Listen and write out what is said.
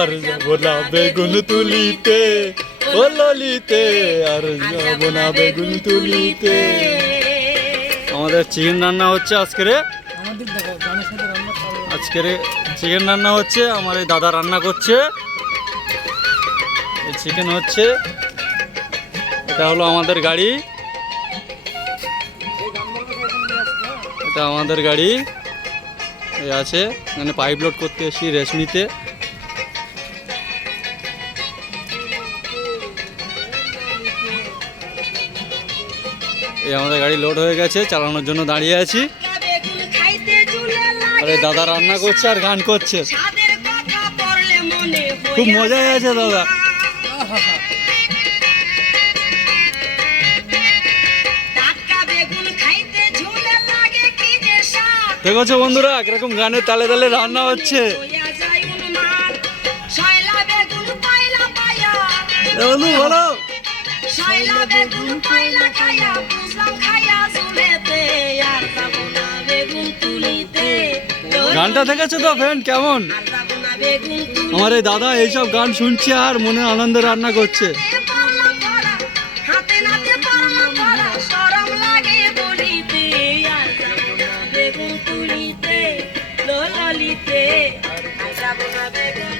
আর যাবো না বেগুন তুলিতে, ও ললিতে আর যাবো না বেগুন তুলিতে। আমাদের চিকেন রান্না হচ্ছে আজকের চিকেন রান্না হচ্ছে। আমার এই দাদা রান্না করছে, এই চিকেন হচ্ছে। এটা হলো আমাদের গাড়ি, এটা আমাদের গাড়ি এই আছে। এখানে পাইপ লোড করতে এসেছি রেশমিতে। এই আমাদের গাড়ি লোড হয়ে গেছে, চালানোর জন্য দাঁড়িয়ে আছি। আরে দাদা রান্না করছে আর গান করছে, খুব মজাই আছে দাদা। দেখছো বন্ধুরা কিরকম গানের তালে তালে রান্না হচ্ছে। বন্ধু বলো, গানটা দেখেছো তো ফ্রেন্ড কেমন? আমার এই দাদা এইসব গান শুনছে আর মনে আনন্দে রান্না করছে। বেগুন তুলিতে, ললিতে আর যাবো না বেগুন